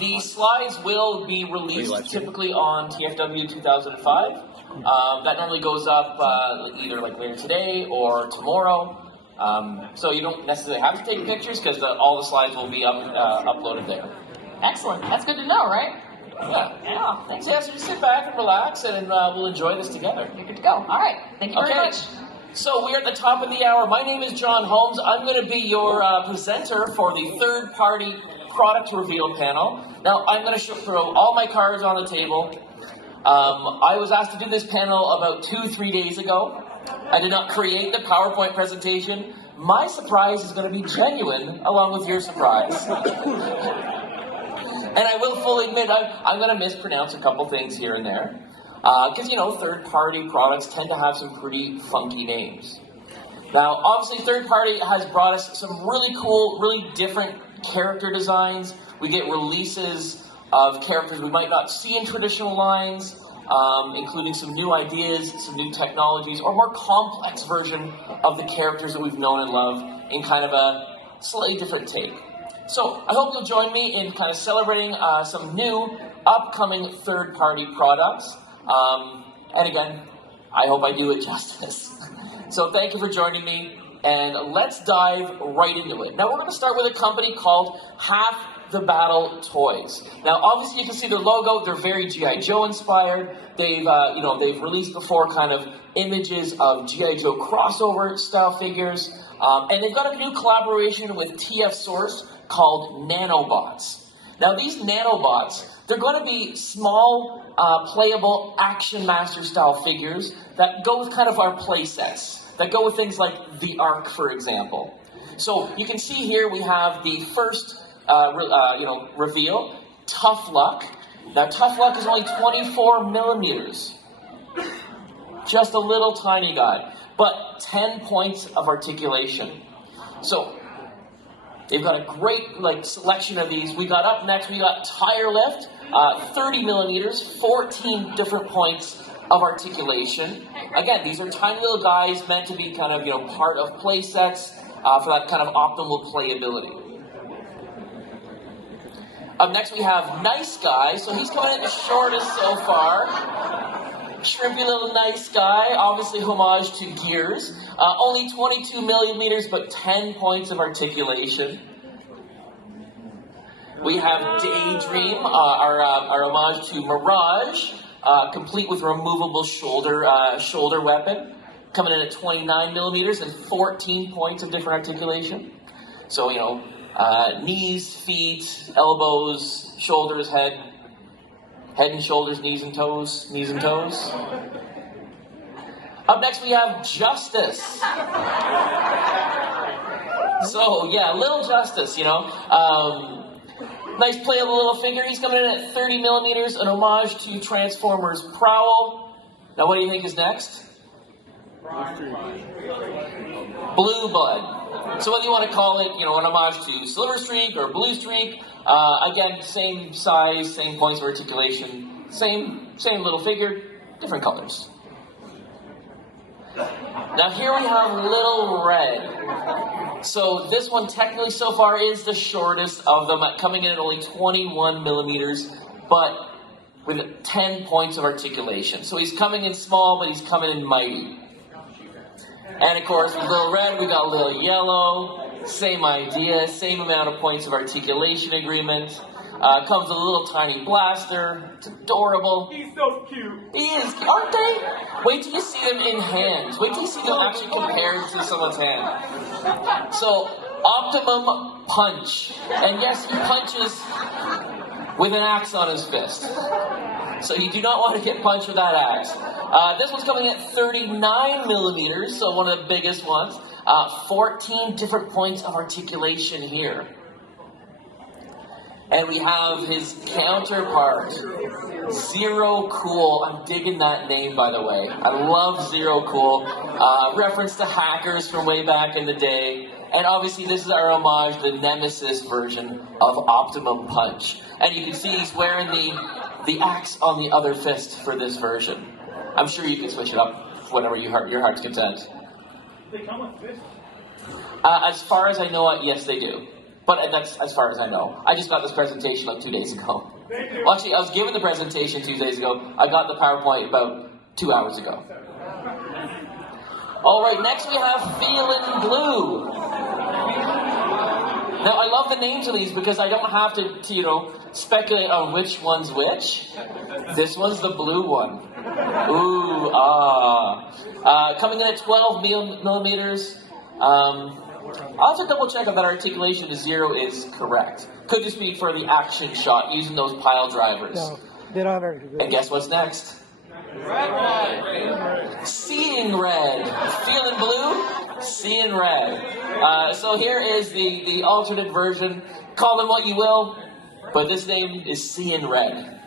The slides will be released typically on TFW 2005. That normally goes up either like later today or tomorrow. So you don't necessarily have to take pictures because all the slides will be uploaded there. Excellent. That's good to know, right? Yeah. Thanks. Yeah, so just sit back and relax, and we'll enjoy this together. You're good to go. All right. Thank you very much. So we're at the top of the hour. My name is John Holmes. I'm going to be your presenter for the third-party product reveal panel. Now, I'm going to throw all my cards on the table. I was asked to do this panel about 2-3 days ago. I did not create the PowerPoint presentation. My surprise is going to be genuine, along with your surprise. And I will fully admit, I'm going to mispronounce a couple things here and there. Because, you know, third-party products tend to have some pretty funky names. Now, obviously, third-party has brought us some really cool, really different character designs. We get releases of characters we might not see in traditional lines, including some new ideas, some new technologies, or more complex version of the characters that we've known and loved in kind of a slightly different take. So I hope you'll join me in kind of celebrating some new, upcoming third-party products. And again, I hope I do it justice. So thank you for joining me, and let's dive right into it. Now we're going to start with a company called Half the Battle Toys. Now obviously you can see their logo, they're very G.I. Joe inspired. They've released before kind of images of G.I. Joe crossover style figures. And they've got a new collaboration with TFCon called Nanobots. Now these Nanobots, they're going to be small, playable Action Master style figures that go with kind of our play sets, that go with things like the Ark, for example. So you can see here we have the first reveal, Tough Luck. Now Tough Luck is only 24 millimeters. Just a little tiny guy, but 10 points of articulation. So they've got a great selection of these. We got up next, we got Tire Lift, 30 millimeters, 14 different points of articulation. Again, these are tiny little guys meant to be kind of, part of play sets for that kind of optimal playability. Up next we have Nice Guy, so he's coming in the shortest so far. Shrimpy little Nice Guy, obviously homage to Gears. Only 22 millimeters, but 10 points of articulation. We have Daydream, our homage to Mirage, complete with removable shoulder weapon, coming in at 29 millimeters and 14 points of different articulation. So, knees, feet, elbows, shoulders, head and shoulders, knees and toes. Up next we have Justice. So, yeah, Little Justice, nice playable little figure. He's coming in at 30 millimeters, an homage to Transformers Prowl. Now, what do you think is next? Blue Blood. So whether you want to call it, an homage to Silver Streak or Blue Streak, again, same size, same points of articulation, same little figure, different colors. Now here we have Little Red. So this one technically so far is the shortest of them, coming in at only 21 millimeters, but with 10 points of articulation. So he's coming in small, but he's coming in mighty. And of course, with Little Red, we got Little Yellow. Same idea, same amount of points of articulation agreement. Comes with a little tiny blaster. It's adorable. He's so cute. He is, aren't they? Wait till you see them in hand. Wait till you see them actually compared to someone's hand. So, Optimum Punch. And yes, he punches with an axe on his fist. So you do not want to get punched with that axe. This one's coming at 39 millimeters, so one of the biggest ones. 14 different points of articulation here. And we have his counterpart, Zero Cool. I'm digging that name, by the way. I love Zero Cool. Reference to hackers from way back in the day. And obviously this is our homage, the Nemesis version of Optimum Punch. And you can see he's wearing the axe on the other fist for this version. I'm sure you can switch it up whenever your heart's content. They come with fists. As far as I know, yes, they do. But that's as far as I know. I just got this presentation like 2 days ago. Well, actually, I was given the presentation 2 days ago. I got the PowerPoint about 2 hours ago. All right, next we have Feelin' Blue. Now, I love the names of these because I don't have to speculate on which one's which. This one's the blue one. Ooh, coming in at 12 millimeters. I'll have to double check if that articulation to 0 is correct. Could just be for the action shot using those pile drivers. No, they're not very good. And guess what's next? Seeing red. Feeling blue? Seeing red. So here is the alternate version. Call them what you will, but this name is Seeing Red.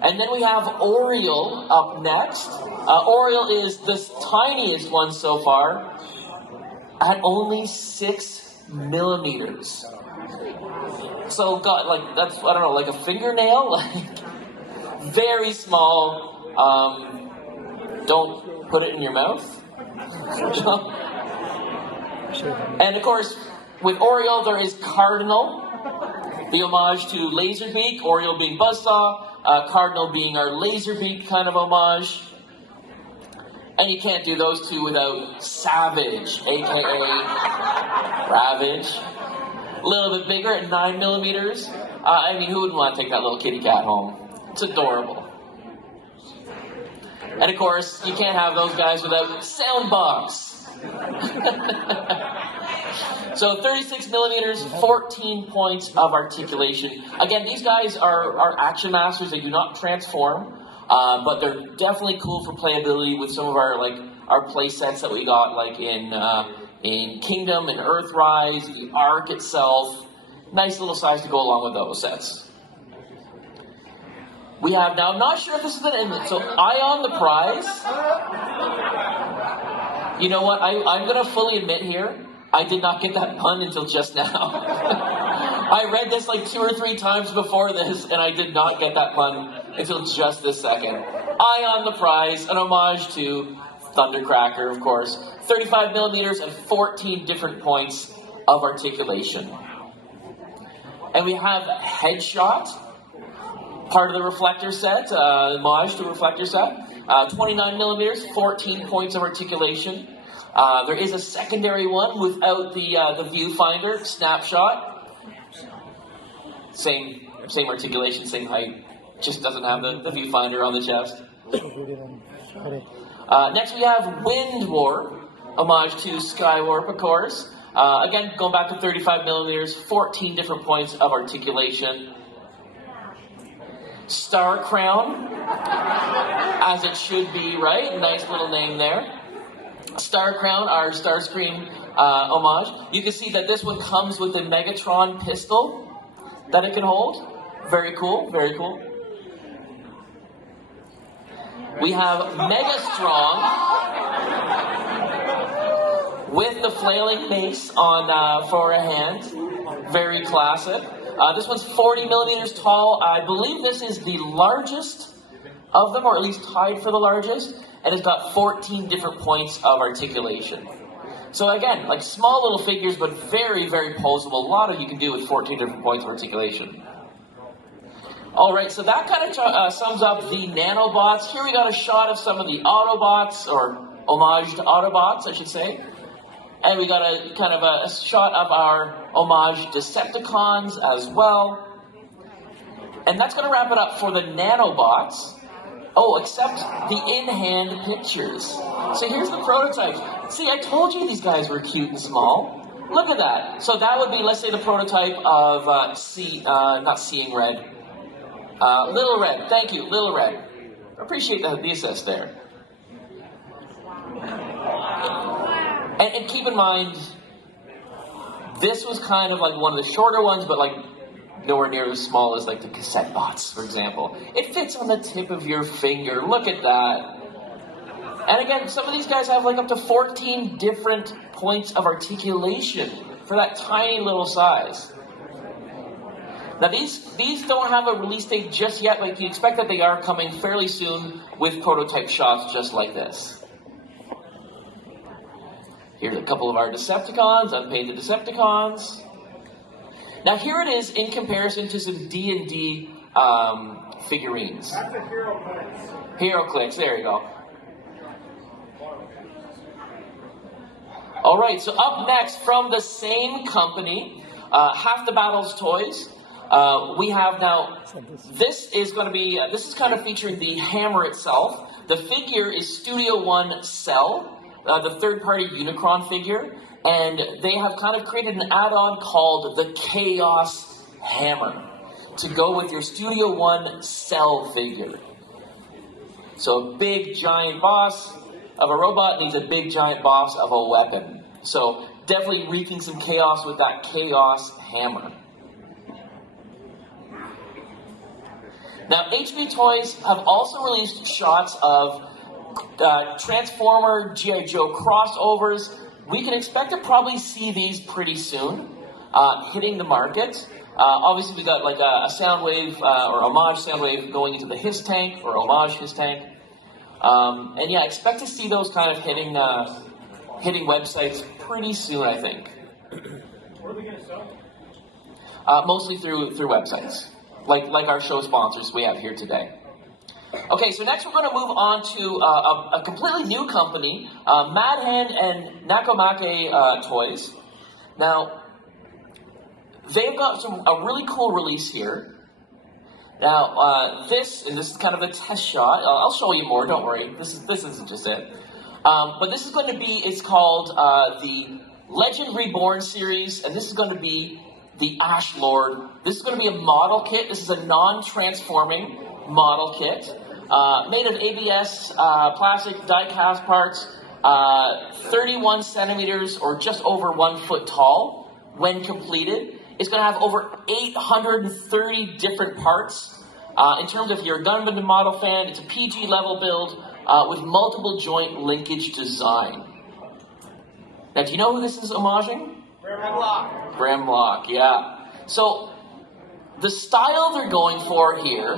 And then we have Oriole up next. Oriole is the tiniest one so far, at only 6 millimeters. So, that's, I don't know, like a fingernail? Like, very small. Don't put it in your mouth. And of course, with Oriole, there is Cardinal, the homage to Laserbeak, Oriole being Buzzsaw, Cardinal being our Laserbeak kind of homage. And you can't do those two without Savage, aka Ravage. A little bit bigger at 9 millimeters. I mean, who wouldn't want to take that little kitty cat home? It's adorable. And of course, you can't have those guys without Soundbox. So 36 millimeters, 14 points of articulation. Again, these guys are action masters. They do not transform, but they're definitely cool for playability with some of our play sets that we got, like in Kingdom and Earthrise, the Ark itself. Nice little size to go along with those sets. We have now, I'm not sure if this is an inlet, so Ion the prize. You know what, I'm going to fully admit here, I did not get that pun until just now. I read this like 2 or 3 times before this, and I did not get that pun until just this second. Ion the prize, an homage to Thundercracker, of course. 35 millimeters and 14 different points of articulation. And we have Headshot, part of the reflector set, homage to the reflector set. 29 millimeters, 14 points of articulation. There is a secondary one without the viewfinder, Snapshot. Same articulation, same height, just doesn't have the viewfinder on the chest. Next we have Wind Warp, homage to Skywarp, of course. Again, going back to 35 millimeters, 14 different points of articulation. Star Crown, as it should be, right? Nice little name there. Star Crown, our Starscream homage. You can see that this one comes with the Megatron pistol that it can hold. Very cool, very cool. We have Mega Strong with the flailing mace on for a hand. Very classic. This one's 40 millimeters tall. I believe this is the largest of them, or at least tied for the largest, and it's got 14 different points of articulation. So again, like small little figures, but very, very poseable. A lot of you can do with 14 different points of articulation. All right, so that kind of sums up the Nanobots. Here we got a shot of some of the Autobots, or homage to Autobots, I should say. And we got a kind of a shot of our homage Decepticons as well. And that's going to wrap it up for the Nanobots. Oh, except the in-hand pictures. So here's the prototype. See, I told you these guys were cute and small. Look at that. So that would be, let's say, the prototype of not Seeing Red. Little Red. Thank you, Little Red. Appreciate the assist there. And keep in mind, this was kind of like one of the shorter ones, but like nowhere near as small as like the cassette bots, for example. It fits on the tip of your finger. Look at that. And again, some of these guys have like up to 14 different points of articulation for that tiny little size. Now these don't have a release date just yet, but you expect that they are coming fairly soon with prototype shots just like this. Here's a couple of our Decepticons, unpainted Decepticons. Now here it is in comparison to some D&D figurines. That's a HeroClix. HeroClix, there you go. All right, so up next from the same company, Half the Battles Toys. We have now, this is going to be, this is kind of featuring the hammer itself. The figure is Studio One Cell, the third-party Unicron figure, and they have kind of created an add-on called the Chaos Hammer to go with your Studio One Cell figure. So a big giant boss of a robot needs a big giant boss of a weapon. So definitely wreaking some chaos with that Chaos Hammer. Now, HB Toys have also released shots of Transformer G.I. Joe crossovers. We can expect to probably see these pretty soon, hitting the market. Obviously, we got like a Soundwave or homage Soundwave going into the His Tank or homage His Tank, and yeah, expect to see those kind of hitting websites pretty soon. I think. Where are they going to sell? Mostly through websites, like our show sponsors we have here today. Okay, so next we're going to move on to a completely new company, Mad Hand and Nakomake Toys. Now, they've got a really cool release here. Now, this is kind of a test shot. I'll show you more, don't worry. This isn't just it. But this is going to be, it's called the Legend Reborn series, and this is going to be the Ash Lord. This is going to be a model kit. This is a non-transforming model kit, made of ABS plastic die-cast parts, 31 centimeters or just over 1 foot tall when completed. It's going to have over 830 different parts. In terms of your Gundam model fan, it's a PG level build with multiple joint linkage design. Now, do you know who this is homaging? Grimlock, yeah. So, the style they're going for here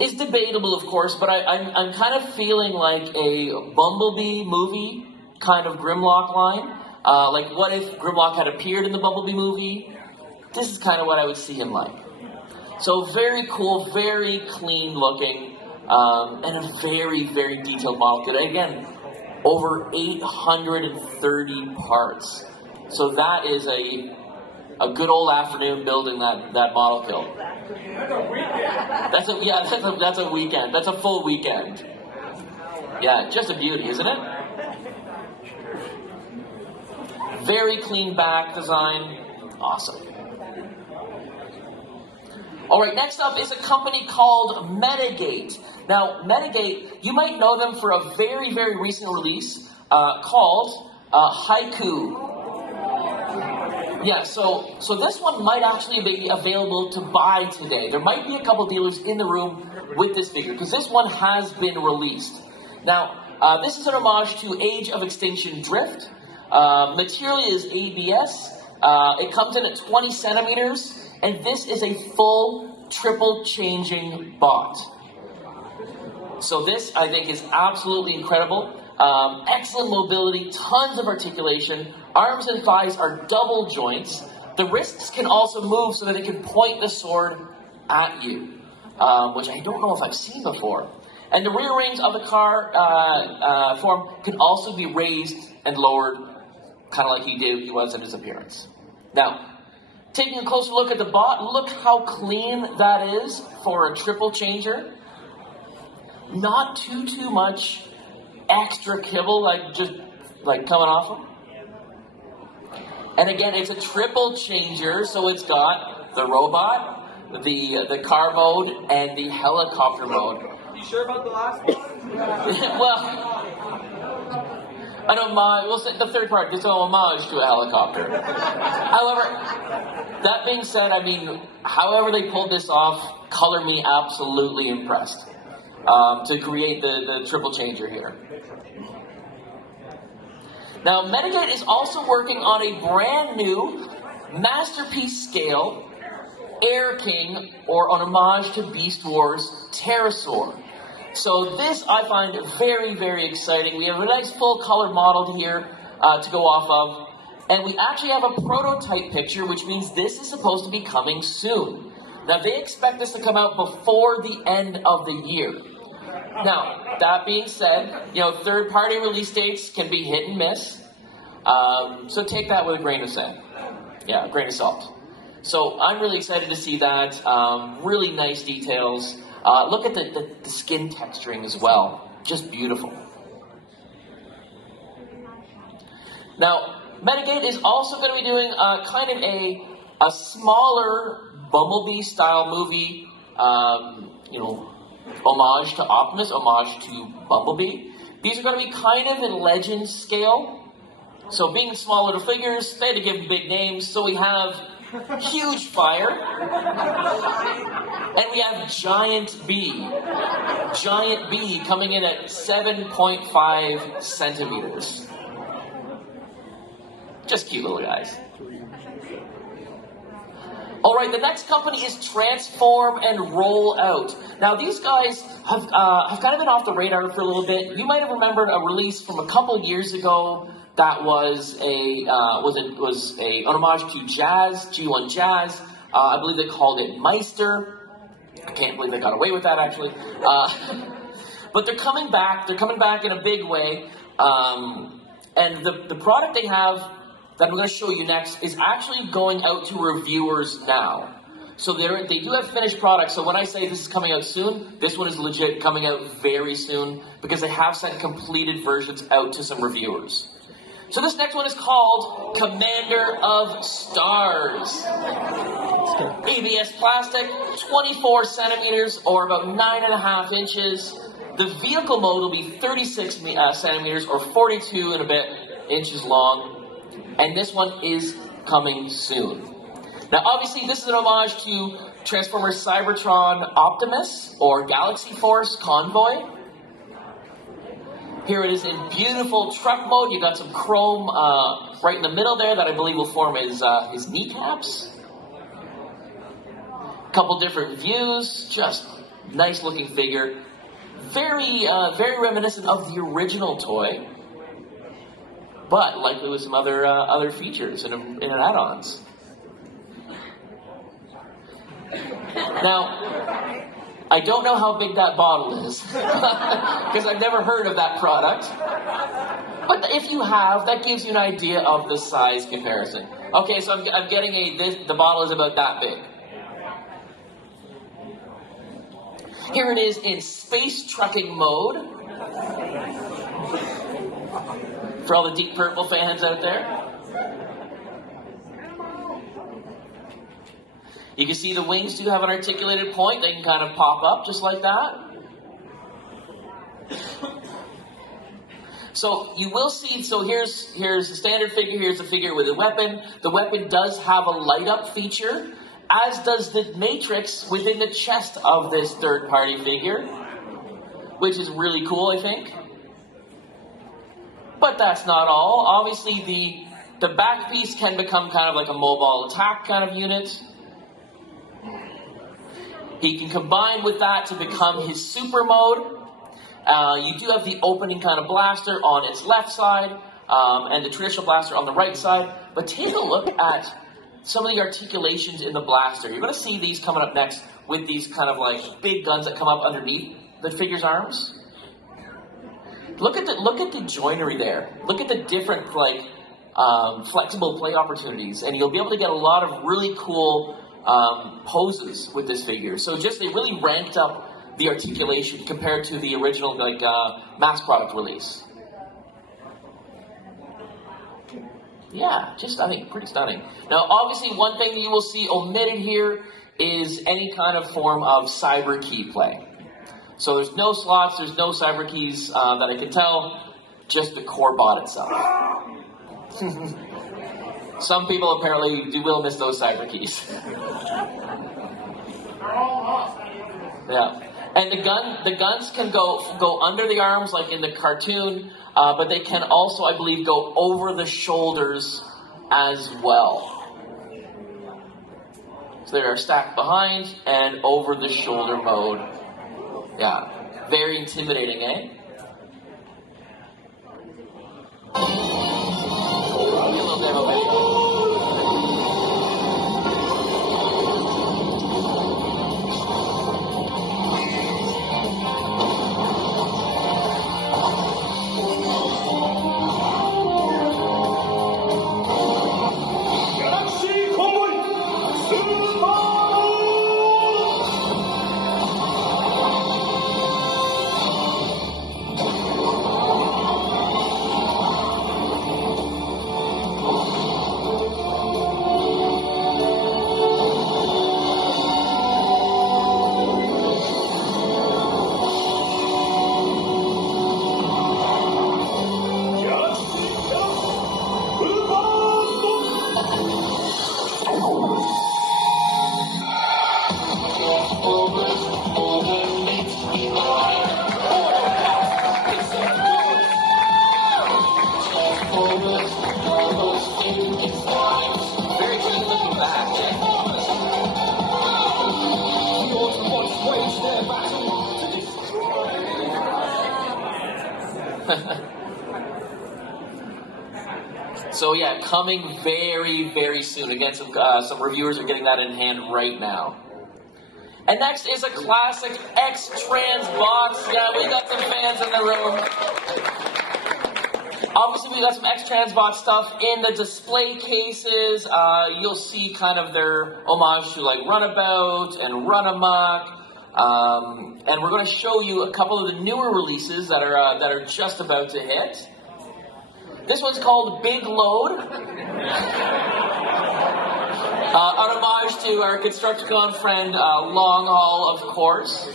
is debatable, of course, but I'm kind of feeling like a Bumblebee movie kind of Grimlock line. Like, what if Grimlock had appeared in the Bumblebee movie? This is kind of what I would see him like. So, very cool, very clean looking, and a very, very detailed model kit. Again, over 830 parts. So that is a good old afternoon building that model kit. That's a weekend. That's a full weekend. Yeah, just a beauty, isn't it? Very clean back design. Awesome. All right, next up is a company called Medigate. Now, Medigate, you might know them for a very, very recent release called Haiku. Yeah, so this one might actually be available to buy today. There might be a couple dealers in the room with this figure, because this one has been released. Now, this is an homage to Age of Extinction Drift. Material is ABS. It comes in at 20 centimeters, and this is a full triple changing bot. So this, I think, is absolutely incredible. Excellent mobility, tons of articulation. Arms and thighs are double joints. The wrists can also move so that it can point the sword at you, which I don't know if I've seen before. And the rear rings of the car form can also be raised and lowered, kind of like he was in his appearance. Now, taking a closer look at the bot, look how clean that is for a triple changer. Not too much extra kibble, like coming off him. And again, it's a triple changer, so it's got the robot, the car mode, and the helicopter mode. You sure about the last one? Well, an homage, we'll say the third part, it's an homage to a helicopter. However, that being said, I mean, however they pulled this off, color me absolutely impressed to create the triple changer here. Now, Medigate is also working on a brand new masterpiece scale Air King, or an homage to Beast Wars Pterosaur. So this I find very, very exciting. We have a nice full color model here. to go off of. And we actually have a prototype picture, which means this is supposed to be coming soon. Now, they expect this to come out before the end of the year. Now, that being said, third-party release dates can be hit and miss. So take that with a grain of salt. Yeah, a grain of salt. So I'm really excited to see that. Really nice details. Look at the skin texturing as well. Just beautiful. Now, Medigate is also going to be doing kind of a smaller Bumblebee-style movie, homage to Optimus, homage to Bumblebee. These are going to be kind of in Legends scale. So being small little figures, they had to give them big names. So we have Huge Fire, and we have Giant B. Giant B coming in at 7.5 centimeters. Just cute little guys. Alright, the next company is Transform and Rollout. Now these guys have kind of been off the radar for a little bit. You might have remembered a release from a couple years ago that was an homage to Jazz, G1 Jazz. I believe they called it Meister. I can't believe they got away with that actually. But they're coming back. They're coming back in a big way. And the product they have that I'm going to show you next is actually going out to reviewers now. So they do have finished products. So when I say this is coming out soon, this one is legit coming out very soon because they have sent completed versions out to some reviewers. So this next one is called Commander of Stars. ABS plastic, 24 centimeters or about 9.5 inches. The vehicle mode will be 36 centimeters or 42 and a bit inches long. And this one is coming soon. Now, obviously, this is an homage to Transformers Cybertron Optimus or Galaxy Force Convoy. Here it is in beautiful truck mode. You got some chrome right in the middle there that I believe will form his kneecaps. Couple different views, just nice looking figure. Very reminiscent of the original toy. But likely with some other features and add-ons. Now, I don't know how big that bottle is because I've never heard of that product. But if you have, that gives you an idea of the size comparison. Okay, so I'm getting the bottle is about that big. Here it is in space trucking mode. For all the Deep Purple fans out there. You can see the wings do have an articulated point. They can kind of pop up just like that. So you will see, so here's the standard figure, here's the figure with a weapon. The weapon does have a light up feature, as does the matrix within the chest of this third party figure, which is really cool, I think. But that's not all. Obviously, the back piece can become kind of like a mobile attack kind of unit. He can combine with that to become his super mode. You do have the opening kind of blaster on its left side, and the traditional blaster on the right side. But take a look at some of the articulations in the blaster. You're going to see these coming up next with these kind of like big guns that come up underneath the figure's arms. Look at the joinery there. Look at the different flexible play opportunities, and you'll be able to get a lot of really cool poses with this figure. So they really ranked up the articulation compared to the original mass product release. Yeah, I think pretty stunning. Now, obviously, one thing you will see omitted here is any kind of form of cyber key play. So there's no slots, there's no cyber keys that I can tell, just the core bot itself. Some people apparently will miss those cyber keys. Yeah. And the guns can go under the arms like in the cartoon, but they can also, I believe, go over the shoulders as well. So they are stacked behind and over the shoulder mode. Yeah, very intimidating, eh? So yeah, coming very, very soon. Again, some reviewers are getting that in hand right now. And next is a classic X-Transbots. Yeah, we got some fans in the room. Obviously, we got some X-Transbot stuff in the display cases. You'll see kind of their homage to like Runabout and Run-Amok. And we're going to show you a couple of the newer releases that are just about to hit. This one's called Big Load. An homage to our Constructicon friend, Long Haul, of course.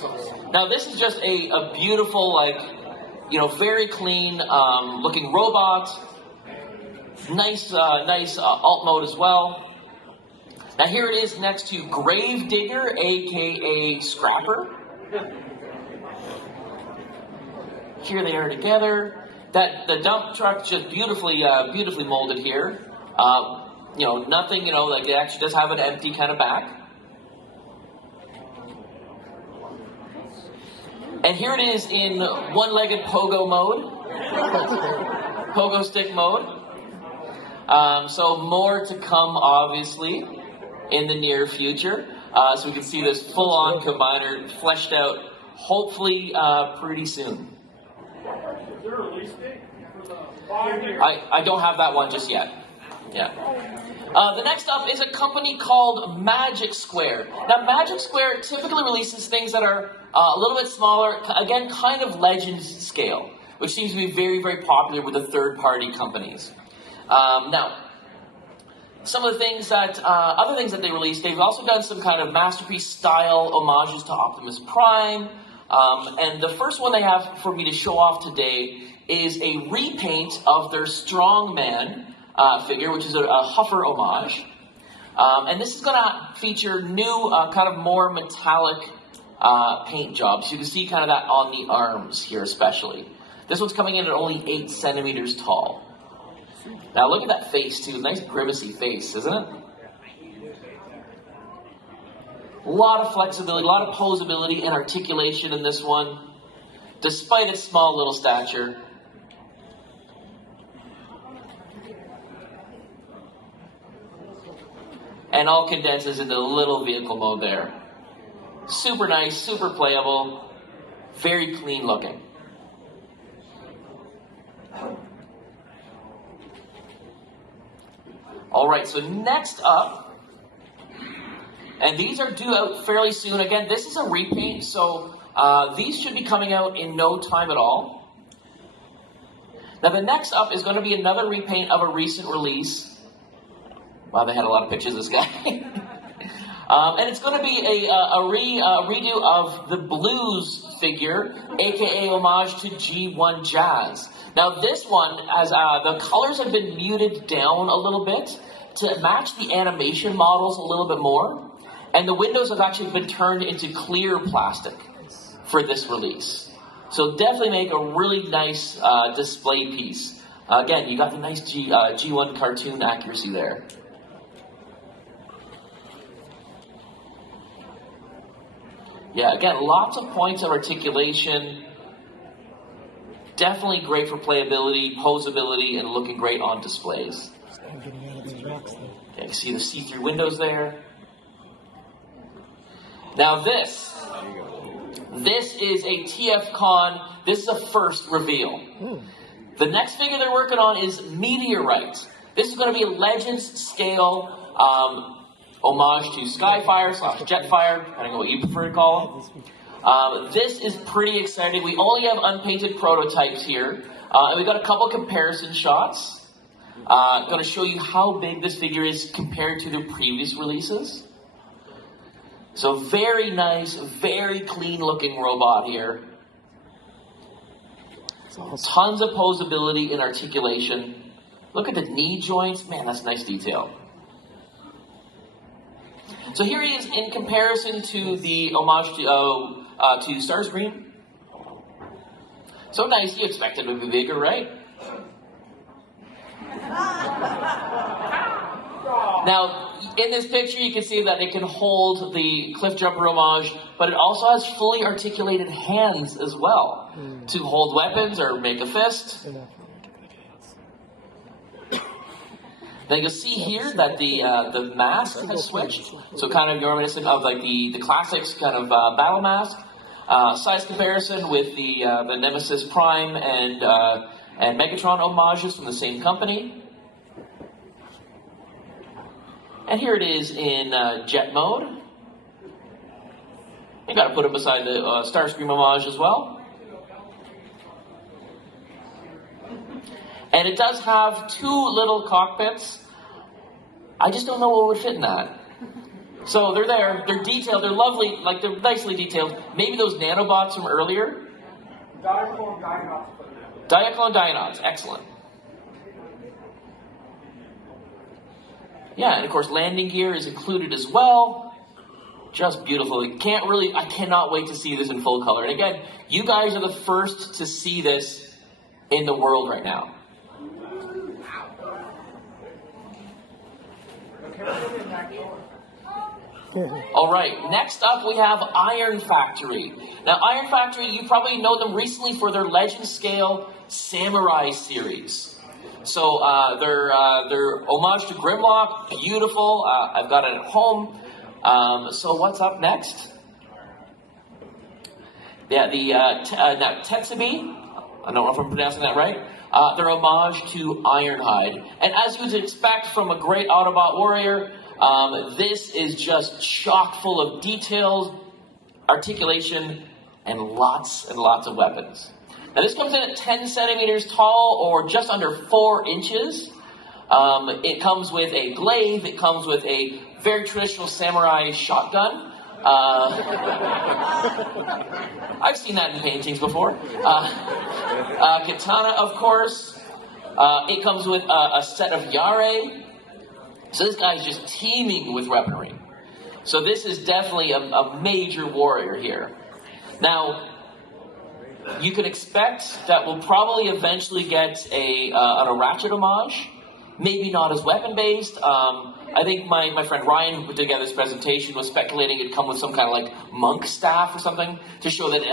Now, this is just a beautiful, like, you know, very clean looking robot. Nice alt mode as well. Now, here it is next to Grave Digger, aka Scrapper. Here they are together. The dump truck just beautifully molded here. You know, nothing, you know, like it actually does have an empty kind of back. And here it is in one-legged pogo mode. Pogo stick mode. So more to come, obviously, in the near future. So we can see this full-on combiner fleshed out, hopefully pretty soon. Is there a release date for the 5-year? I don't have that one just yet. Yeah. The next up is a company called Magic Square. Now, Magic Square typically releases things that are a little bit smaller, again, kind of Legends scale, which seems to be very, very popular with the third-party companies. Now, some of the things that, other things that they released, they've also done some kind of masterpiece-style homages to Optimus Prime. And the first one they have for me to show off today is a repaint of their Strongman figure, which is a Huffer homage. And this is going to feature new, kind of more metallic paint jobs. You can see kind of that on the arms here especially. This one's coming in at only 8 centimeters tall. Now look at that face too, nice grimacy face, isn't it? A lot of flexibility, a lot of posability and articulation in this one, despite its small little stature. And all condenses into the little vehicle mode there. Super nice, super playable, very clean looking. All right, so next up, and these are due out fairly soon. Again, this is a repaint, so these should be coming out in no time at all. Now the next up is going to be another repaint of a recent release. Wow, they had a lot of pictures of this guy. And it's going to be a redo of the Blues figure, aka homage to G1 Jazz. Now this one, as the colors have been muted down a little bit to match the animation models a little bit more, and the windows have actually been turned into clear plastic for this release. So definitely make a really nice display piece. Again, you got the nice G1 cartoon accuracy there. Yeah, again, lots of points of articulation. Definitely great for playability, posability, and looking great on displays. Yeah, you can see the see-through windows there. Now this is a TFCon. This is a first reveal. The next figure they're working on is Meteorite. This is going to be a Legends scale homage to Skyfire / Jetfire, depending on what you prefer to call them. This is pretty exciting. We only have unpainted prototypes here, and we've got a couple comparison shots. Going to show you how big this figure is compared to the previous releases. So very nice, very clean looking robot here. Tons of posability and articulation. Look at the knee joints. Man, that's nice detail. So here he is in comparison to the homage to Starscream. So nice, you expect him to be bigger, right? Now, in this picture, you can see that it can hold the Cliff Jumper homage, but it also has fully articulated hands as well to hold weapons or make a fist. Now you'll see here that the mask has switched, so kind of you're reminiscent of like the classics kind of battle mask. Size comparison with the Nemesis Prime and Megatron homages from the same company. And here it is in jet mode. You got to put it beside the Starscream homage as well. And it does have 2 little cockpits. I just don't know what would fit in that. So they're there, they're detailed, they're lovely, like they're nicely detailed. Maybe those nanobots from earlier? Diaclone Dinobots. Diaclone Dinobots, excellent. Yeah, and of course landing gear is included as well. Just beautiful. I cannot wait to see this in full color. And again, you guys are the first to see this in the world right now. All right, next up we have Iron Factory. Now, Iron Factory, you probably know them recently for their Legend Scale Samurai series. So their homage to Grimlock, beautiful. I've got it at home. So what's up next? Yeah, the Tetsubi. I don't know if I'm pronouncing that right. Their homage to Ironhide. And as you would expect from a great Autobot warrior, this is just chock full of details, articulation, and lots of weapons. Now this comes in at 10 centimeters tall, or just under 4 inches. It comes with a glaive. It comes with a very traditional samurai shotgun. I've seen that in paintings before. Katana, of course. It comes with a set of yare. So this guy's just teeming with weaponry. So this is definitely a major warrior here. Now, you can expect that we'll probably eventually get a Ratchet homage. Maybe not as weapon-based. I think my friend Ryan, who put together this presentation, was speculating it'd come with some kind of like monk staff or something to show that,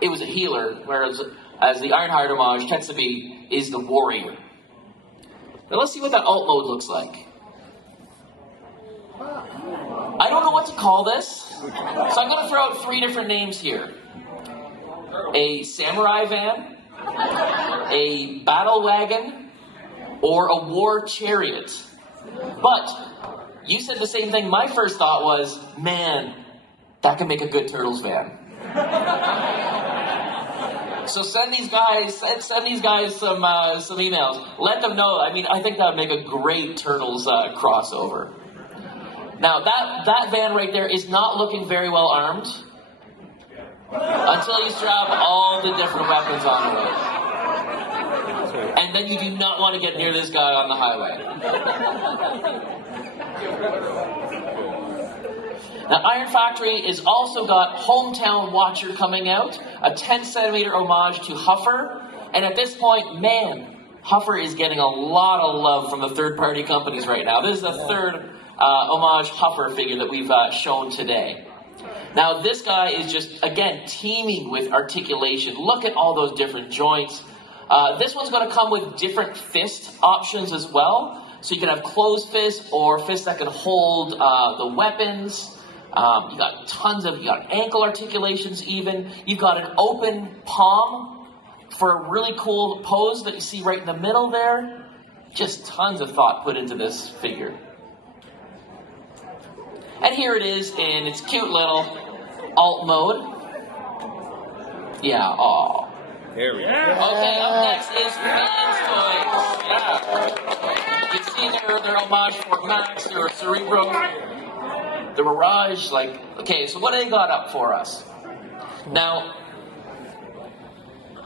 it was a healer, whereas as the Ironhide homage, Tetsubi is the warrior. Now let's see what that alt mode looks like. I don't know what to call this, so I'm going to throw out 3 different names here. A samurai van, a battle wagon, or a war chariot. But you said the same thing. My first thought was, man, that could make a good Turtles van. So send these guys some emails. Let them know. I mean, I think that would make a great Turtles crossover. Now that van right there is not looking very well armed until you strap all the different weapons onto it. And then you do not want to get near this guy on the highway. Now, Iron Factory has also got Hometown Watcher coming out, a 10 centimeter homage to Huffer. And at this point, man, Huffer is getting a lot of love from the third-party companies right now. This is the third homage Huffer figure that we've shown today. Now, this guy is just, again, teeming with articulation. Look at all those different joints. This one's going to come with different fist options as well. So you can have closed fists or fists that can hold the weapons. You got ankle articulations even. You've got an open palm for a really cool pose that you see right in the middle there. Just tons of thought put into this figure. And here it is in its cute little alt mode. Yeah, aw. There we go. Okay, up next is Fans Toys. Yeah. You can see their homage for Max, their Cerebro, the Mirage. Okay, so what do they got up for us? Now,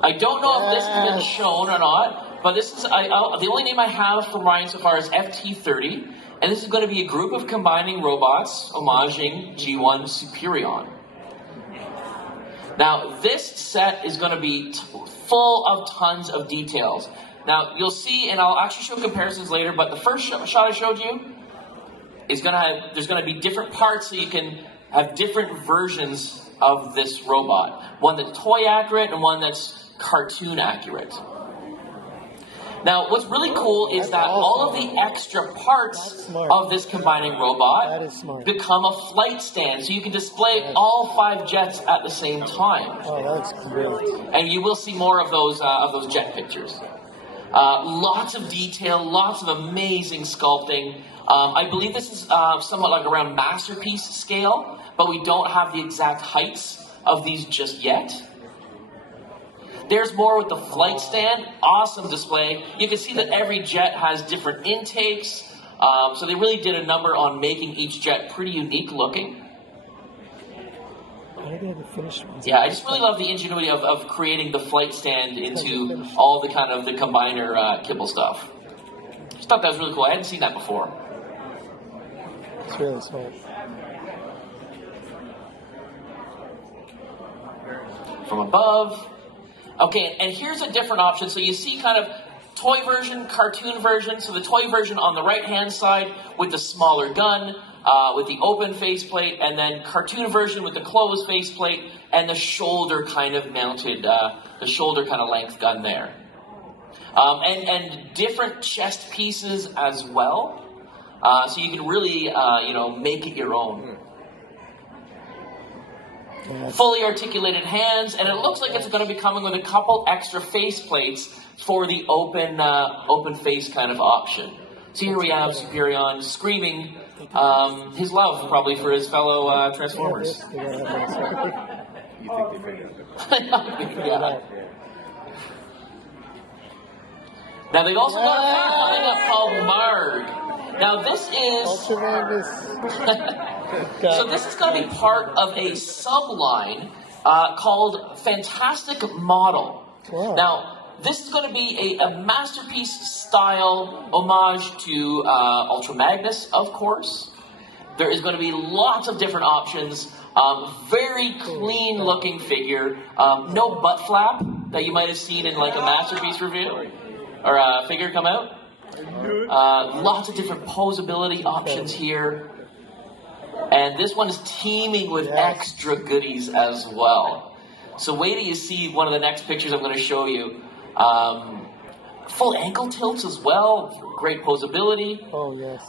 I don't know if this has been shown or not, but this is the only name I have from Ryan so far is FT30, and this is going to be a group of combining robots homaging G1 Superion. Now, this set is going to be full of tons of details. Now, you'll see, and I'll actually show comparisons later, but the first shot I showed you is there's going to be different parts so you can have different versions of this robot. One that's toy accurate and one that's cartoon accurate. Now, what's really cool is that all of the extra parts of this combining robot become a flight stand, so you can display all 5 jets at the same time. Oh, that's great. And you will see more of those jet pictures. Lots of detail, lots of amazing sculpting. I believe this is somewhat like around masterpiece scale, but we don't have the exact heights of these just yet. There's more with the flight stand. Awesome display. You can see that every jet has different intakes. So they really did a number on making each jet pretty unique looking. Yeah, I just really love the ingenuity of creating the flight stand into all the kind of the combiner kibble stuff. Just thought that was really cool. I hadn't seen that before. It's really smart. From above. Okay, and here's a different option. So you see kind of toy version, cartoon version. So the toy version on the right-hand side with the smaller gun, with the open faceplate, and then cartoon version with the closed faceplate and the shoulder kind of mounted, the shoulder kind of length gun there. And different chest pieces as well. So you can really, make it your own. Fully articulated hands, and it looks like it's going to be coming with a couple extra face plates for the open face kind of option. So here we have Superion screaming his love, probably for his fellow Transformers. You think they figured it out? Yeah. Now they've also got a thing coming up called Marg. Now this is... Ultra Magnus. So this is going to be part of a subline called Fantastic Model. Wow. Now, this is going to be a masterpiece style homage to Ultra Magnus, of course. There is going to be lots of different options. Very clean looking figure. No butt flap that you might have seen in like a masterpiece review or a figure come out. Lots of different posability options here. And this one is teaming with extra goodies as well. So wait till you see one of the next pictures I'm going to show you. Full ankle tilts as well. Great posability. Oh, yes.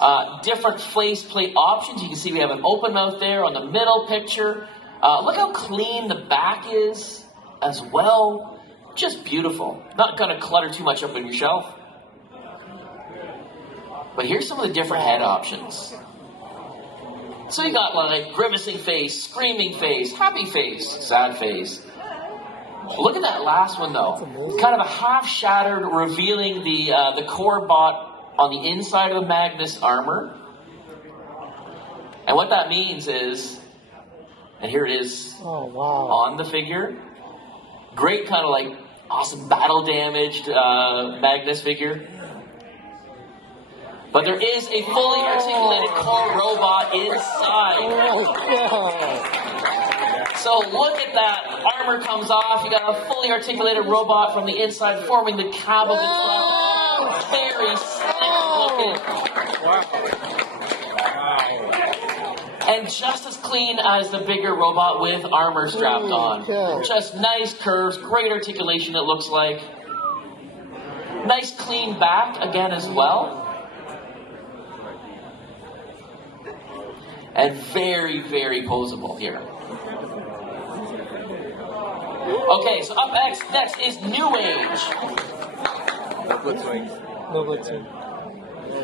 Different faceplate options. You can see we have an open mouth there on the middle picture. Look how clean the back is as well. Just beautiful. Not going to clutter too much up on your shelf. But here's some of the different head options. So you got like grimacing face, screaming face, happy face, sad face. Look at that last one though. Kind of a half shattered, revealing the core bot on the inside of the Magnus armor. And what that means is, and here it is on the figure. Great kind of like awesome battle damaged Magnus figure. But there is a fully articulated core robot inside. So look at that. Armor comes off. You got a fully articulated robot from the inside forming the cab of the truck. Very slick looking. And just as clean as the bigger robot with armor strapped on. Just nice curves, great articulation it looks like. Nice clean back again as well. And very, very posable here. Okay, so up next is New Age.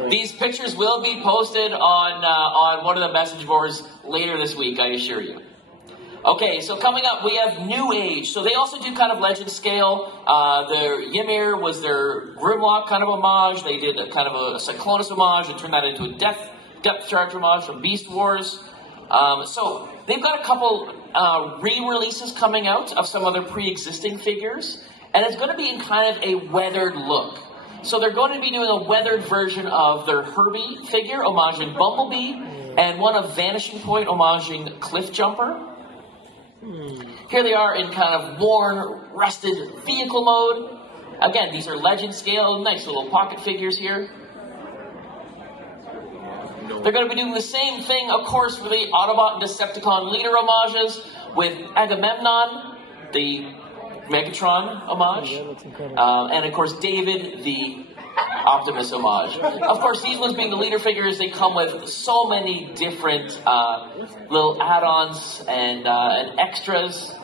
These pictures will be posted on one of the message boards later this week, I assure you. Okay, so coming up, we have New Age. So they also do kind of legend scale. Their Ymir was their Grimlock kind of homage. They did a kind of a Cyclonus homage and turned that into a depth charge homage from Beast Wars. So they've got a couple re-releases coming out of some other pre-existing figures, and it's going to be in kind of a weathered look. So they're going to be doing a weathered version of their Herbie figure, homaging Bumblebee, and one of Vanishing Point, homaging Cliff Jumper. Here they are in kind of worn, rusted vehicle mode. Again, these are legend scale, nice little pocket figures here. They're going to be doing the same thing, of course, for the Autobot and Decepticon leader homages with Agamemnon, the Megatron homage, and of course David, the Optimus homage. Of course, these ones being the leader figures, they come with so many different little add-ons and extras.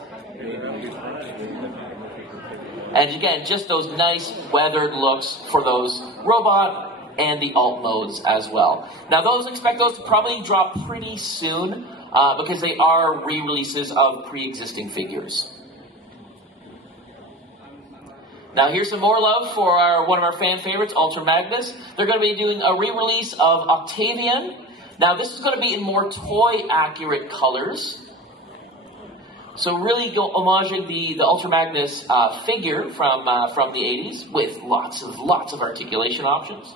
And again, just those nice weathered looks for those robot and the alt modes as well. Now expect those to probably drop pretty soon because they are re-releases of pre-existing figures. Now here's some more love for one of our fan favorites, Ultra Magnus. They're going to be doing a re-release of Octavian. Now this is going to be in more toy-accurate colors. So really homaging the Ultra Magnus figure from the 80s with lots of articulation options.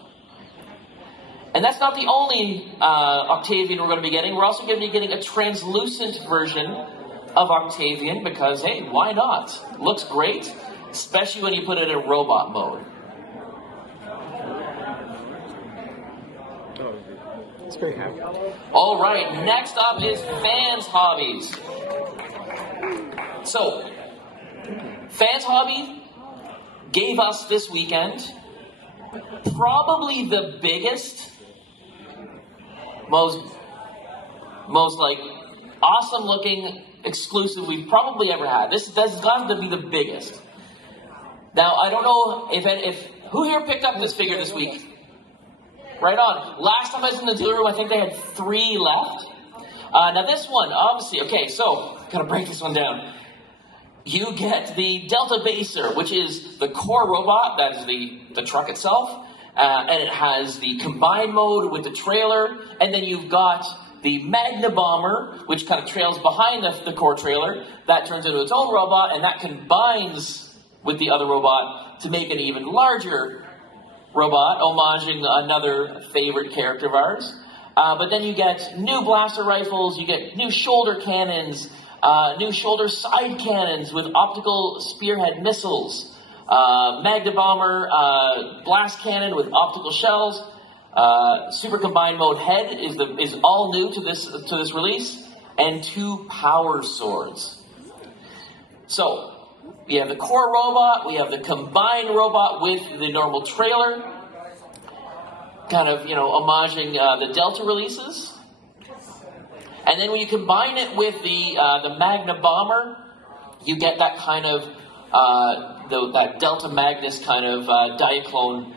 And that's not the only Octavian we're going to be getting. We're also going to be getting a translucent version of Octavian because, hey, why not? Looks great. Especially when you put it in robot mode. It's very happy. All right, next up is Fans Hobbies. So, Fans Hobby gave us this weekend probably the biggest, most like awesome looking exclusive we've probably ever had. This has got to be the biggest. Now, I don't know if who here picked up this figure this week? Right on. Last time I was in the dealer room, I think they had 3 left. Now this one, obviously, okay, so, gotta break this one down. You get the Delta Baser, which is the core robot, that is the truck itself, and it has the combined mode with the trailer, and then you've got the Magna Bomber, which kind of trails behind the core trailer. That turns into its own robot, and that combines with the other robot to make an even larger robot, homaging another favorite character of ours. But then you get new blaster rifles, you get new shoulder cannons, new shoulder side cannons with optical spearhead missiles, Magna Bomber blast cannon with optical shells, super combined mode head is all new to this release, and 2 power swords. So, we have the core robot, we have the combined robot with the normal trailer, kind of, homaging the Delta releases. And then when you combine it with the Magna Bomber, you get that kind of, that Delta Magnus kind of Diaclone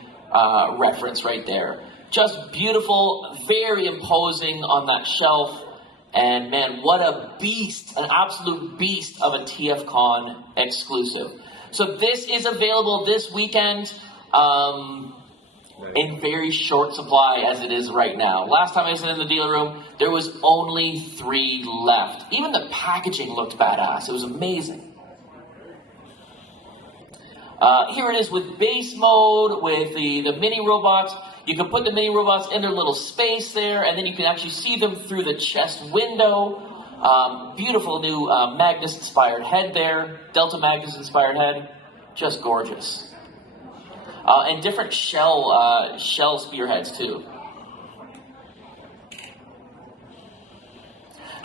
reference right there. Just beautiful, very imposing on that shelf. And man, what a beast, an absolute beast of a TFCon exclusive. So this is available this weekend in very short supply as it is right now. Last time I was in the dealer room, there was only 3 left. Even the packaging looked badass. It was amazing. Here it is with base mode, with the mini robots. You can put the mini robots in their little space there, and then you can actually see them through the chest window. Beautiful new Magnus-inspired head there. Delta Magnus-inspired head. Just gorgeous. And different shell spearheads, too.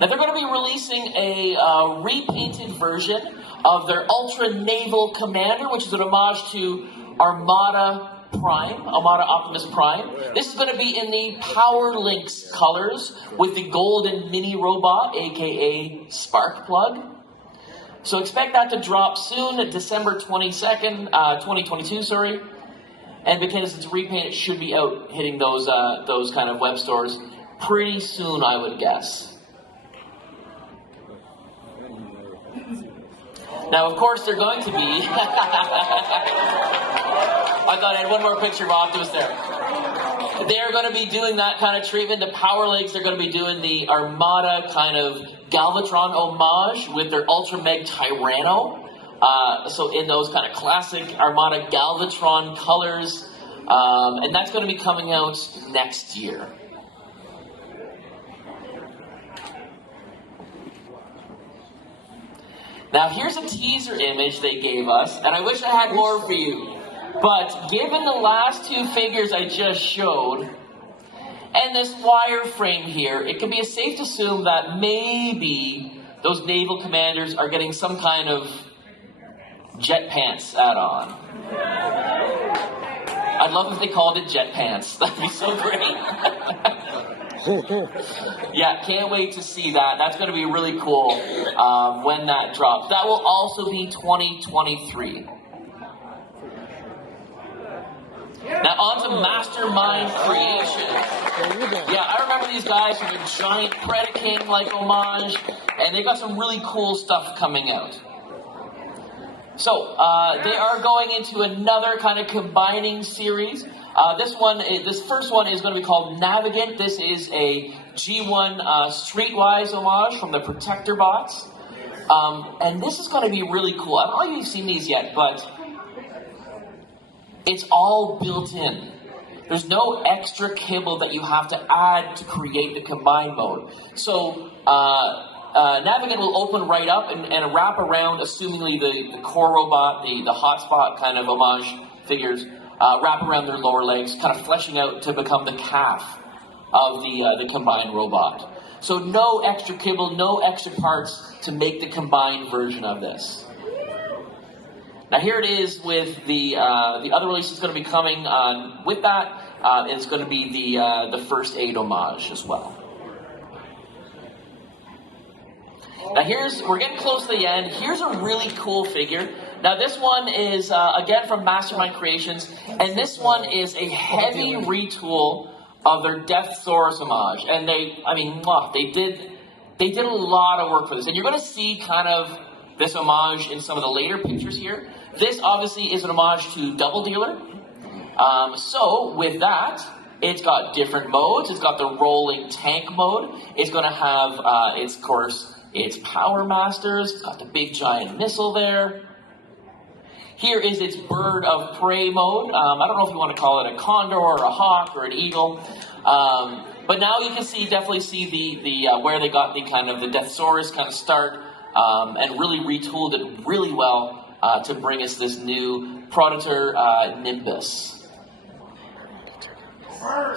Now, they're going to be releasing a repainted version of their Ultra Naval Commander, which is an homage to Armada Optimus Prime. This is going to be in the Power Links colors with the golden mini robot, aka Spark Plug. So expect that to drop soon, December 22nd, 2022, sorry. And because it's a repaint, it should be out hitting those kind of web stores pretty soon, I would guess. Now, of course, they're going to be... I thought I had one more picture of Optimus there. They're going to be doing that kind of treatment. The Power Leagues are going to be doing the Armada kind of Galvatron homage with their Ultra Meg Tyranno. So in those kind of classic Armada Galvatron colors. And that's going to be coming out next year. Now here's a teaser image they gave us, and I wish I had more for you. But given the last 2 figures I just showed, and this wireframe here, it can be safe to assume that maybe those naval commanders are getting some kind of jet pants add-on. I'd love if they called it jet pants. That'd be so great. Yeah, can't wait to see that. That's going to be really cool when that drops. That will also be 2023. Now on to Mastermind Creations. Yeah, I remember these guys from a giant Predaking-like homage, and they got some really cool stuff coming out. So, they are going into another kind of combining series. This first one is going to be called Navigate. This is a G1 Streetwise homage from the Protector bots. And this is going to be really cool. I don't know if you've seen these yet, but it's all built in. There's no extra kibble that you have to add to create the combined mode. So, Navigate will open right up and wrap around, assumingly the core robot, the hotspot kind of homage figures, wrap around their lower legs, kind of fleshing out to become the calf of the combined robot. So no extra kibble, no extra parts to make the combined version of this. Now here it is with the other release that's going to be coming with that. It's going to be the first aid homage as well. Now we're getting close to the end. Here's a really cool figure. Now this one is, again, from Mastermind Creations, and this one is a heavy retool of their Deathsaurus homage. And they did a lot of work for this. And you're going to see kind of this homage in some of the later pictures here. This obviously is an homage to Double Dealer. So with that, it's got different modes. It's got the rolling tank mode. It's going to have, its Power Masters. It's got the big giant missile there. Here is its Bird of Prey mode. I don't know if you want to call it a condor or a hawk or an eagle. But now you can definitely see the where they got the kind of the Deathsaurus kind of start and really retooled it really well to bring us this new Predator Nimbus.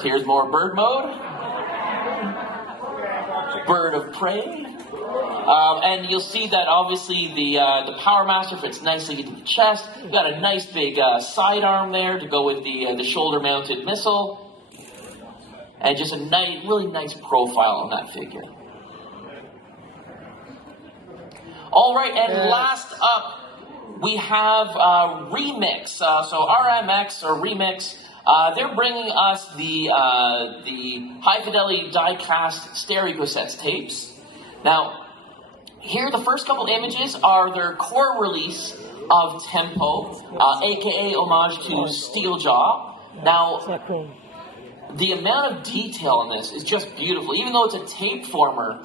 Here's more bird mode. Bird of Prey. And you'll see that obviously the Power Master fits nicely into the chest. We've got a nice big sidearm there to go with the shoulder-mounted missile. And just a really nice profile on that figure. All right, and last up, we have Remix. So RMX or Remix, they're bringing us the high-fidelity die-cast stereo cassettes tapes. Now, here, the first couple images are their core release of Tempo, aka homage to Steeljaw. Now, the amount of detail in this is just beautiful. Even though it's a tape former,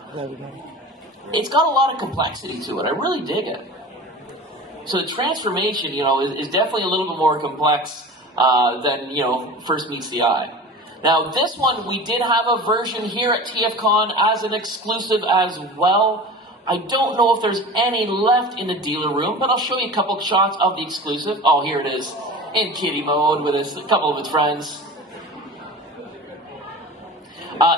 it's got a lot of complexity to it. I really dig it. So the transformation, is definitely a little bit more complex than, first meets the eye. Now, this one, we did have a version here at TFCon as an exclusive as well. I don't know if there's any left in the dealer room, but I'll show you a couple shots of the exclusive. Oh, here it is, in kitty mode with a couple of its friends.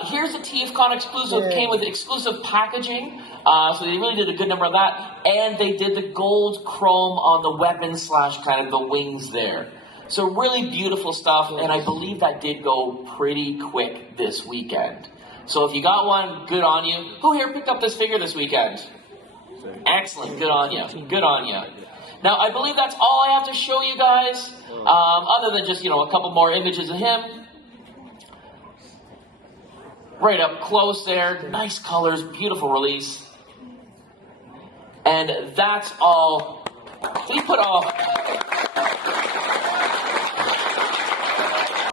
Here's the TFCon exclusive. Came with exclusive packaging, so they really did a good number of that. And they did the gold chrome on the weapons / kind of the wings there. So really beautiful stuff, and I believe that did go pretty quick this weekend. So if you got one, good on you. Who here picked up this figure this weekend? Excellent, good on you, good on you. Now, I believe that's all I have to show you guys, other than just, a couple more images of him. Right up close there, nice colors, beautiful release. And that's all. We put all